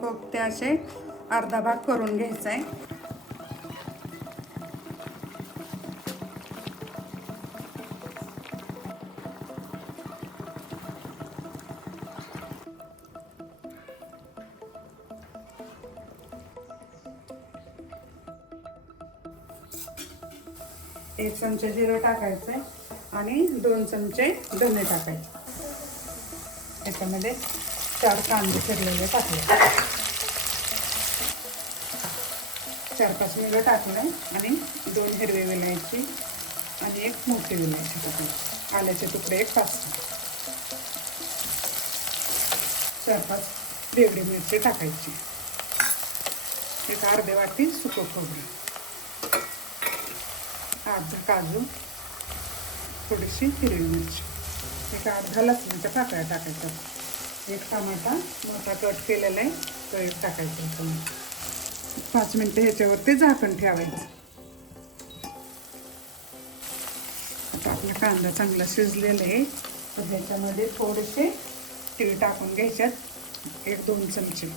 कोफ्ते असे अर्धा भाग करून घ्यायचा आहे. एक चमचा जिरं टाकायचं आणि 2 चमचे धने टाकायचे. याच्यामध्ये 4 कांदे चिरलेले टाकले, 4-5 मिरं टाकले आणि 2 हिरवे वेलायची आणि 1 मोठी वेलायची टाकली. आल्याचे तुकडे 5, 4-5 बेवडी मिरची टाकायची. एक अर्धी वाटी सुकं खोबरं, अर्धा काजू, थोडीशी हिरवी मिरची, एक अर्धा लसणाच्या पाकळ्या टाकायच्या, एक टमाटा मोठा कट केलेला आहे तो एक टाकायचा. 5 मिनिटं ह्याच्यावरती झाकण ठेवायचं. आता आपला कांदा चांगला शिजलेला आहे तर ह्याच्यामध्ये थोडेसे तीळ टाकून घ्यायच्यात, 1-2 चमचे,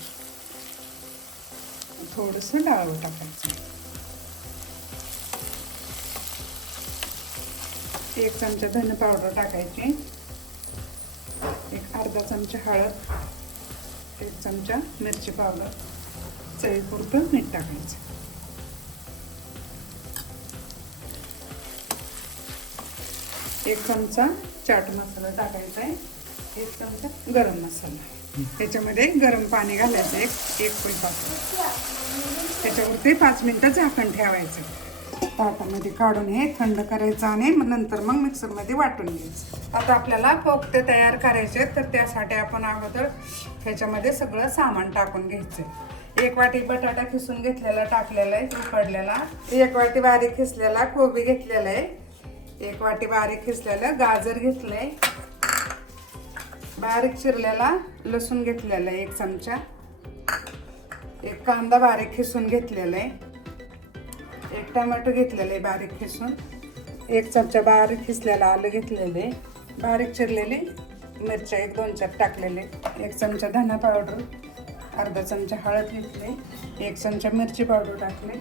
थोडंसं डाळ टाकायचं, 1 चमचा धने पावडर टाकायची, एक अर्धा चमचा हळद, 1 चमचा मिरची पावडर, चवीपुरतं मीठ टाकायचं. एक चमचा चाट मसाला टाकायचा आहे, 1 चमचा गरम मसाला. त्याच्यामध्ये गरम पाणी घालायचं एक पळीपासून. त्याच्यावरती 5 मिनिटं झाकण ठेवायचं. ताटामध्ये काढून हे थंड करायचं आणि नंतर मग मिक्सरमध्ये वाटून घ्यायचं. आता आपल्याला कोफ्ते तयार करायचे तर त्यासाठी आपण अगोदर ह्याच्यामध्ये सगळं सामान टाकून घ्यायचं. 1 वाटी बटाटा खिसून घेतलेला टाकलेला आहे उकडलेला, 1 वाटी बारीक खिसलेला कोबी घेतलेला आहे, 1 वाटी बारीक खिसलेलं गाजर घेतलंय, बारीक चिरलेला लसूण घेतलेला आहे 1 चमचा, 1 कांदा बारीक खिसून घेतलेला आहे, 1 टमाटो घेतलेलं आहे बारीक खिसून, 1 चमचा बारीक खिसलेला आलं घेतलेले, बारीक चिरलेले मिरच्या 1-2 टाकलेले, 1 चमचा धना पावडर, अर्धा चमचा हळद घेतले, 1 चमचा मिरची पावडर टाकले,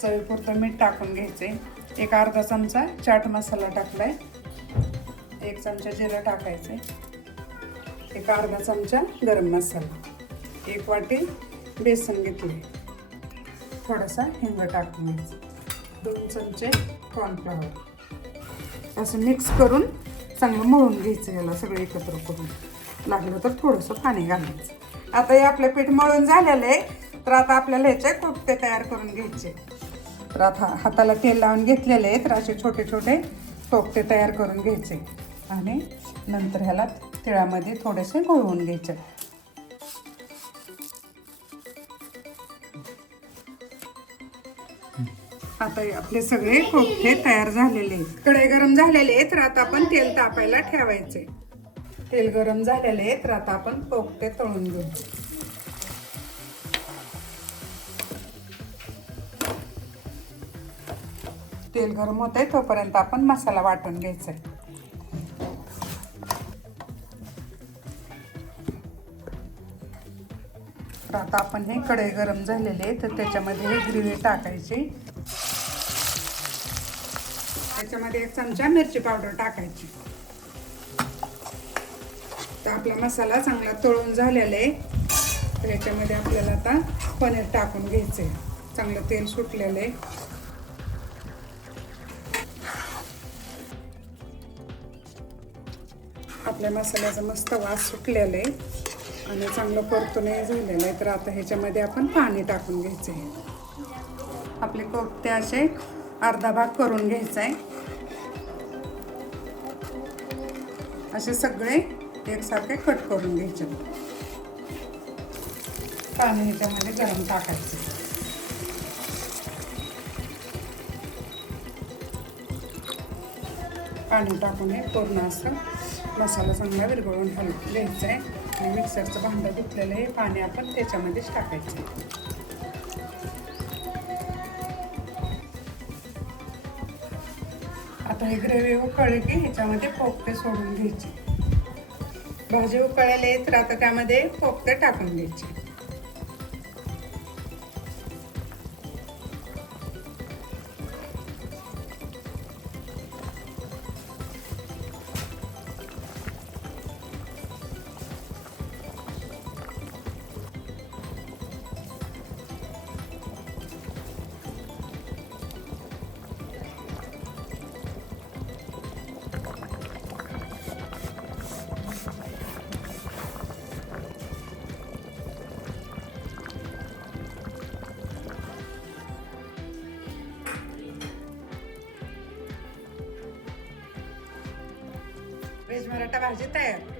चवीपुरतं मीठ टाकून घ्यायचे, एक अर्धा चमचा चाट मसाला टाकलाय, 1 चमचा जिरं टाकायचे, एक अर्धा चमचा गरम मसाला, 1 वाटी बेसन घेतले, थोडासा हिंग टाकून घ्यायचं, 2 चमचे कॉर्नफ्लॉवर. असं मिक्स करून चांगलं मळून घ्यायचं. याला सगळं एकत्र करून लागलं तर थोडंसं पाणी घालायचं. आता हे आपलं पीठ मळून झालेलं आहे तर आता आपल्याला ह्याचे कोफ्ते तयार करून घ्यायचे. तर आता हाताला तेल लावून घेतलेले आहे तर असे छोटे छोटे कोफ्ते तयार करून घ्यायचे आणि नंतर ह्याला तिळामध्ये थोडेसे घोळवून घ्यायचे. आता आपले सगळे कोफ्ते तयार झालेले आहेत. कढई गरम झालेले आहेत तर आता आपण तेल तापायला ठेवायचे. तेल गरम झालेले आहे तर आता आपण कोफ्ते तळून घेऊ. तेल गरम होतंय तोपर्यंत आपण मसाला वाटून घ्यायचा. तर आता आपण हे कढई गरम झालेले आहे तर त्याच्यामध्ये हे ग्रेव्ही टाकायची. त्याच्यामध्ये 1 चमचा मिरची पावडर टाकायची. तर आपला मसाला चांगला तळून झालेला आहे तर याच्यामध्ये आपल्याला आता पनीर टाकून घ्यायचं आहे. चांगलं तेल सुटलेलं आहे. आपल्या मसाल्याचा मस्त वास सुटलेला आहे आणि चांगलं परतूनही झालेलं आहे. तर आता ह्याच्यामध्ये आपण पाणी टाकून घ्यायचं आहे. आपले कोफ्ते असे अर्धा भाग करून घ्यायचा आहे. असे सगळे एकसारखे कट करून घ्यायचे. पाणी ह्याच्यामध्ये गरम टाकायचं. पाणी टाकून हे पूर्ण असं मसाला चांगला विरघळून घ्यायचा आहे आणि मिक्सरचं भांडं धुतलेलं हे पाणी आपण त्याच्यामध्येच टाकायचं. आता ही ग्रेव्ही उकळली की ह्याच्यामध्ये कोफ्ते सोडून घ्यायचे. भाजी उकळलेली तर आता त्यामध्ये कोफ्ते टाकून घ्यायचे. व्हेज मराठा भाजी तयार.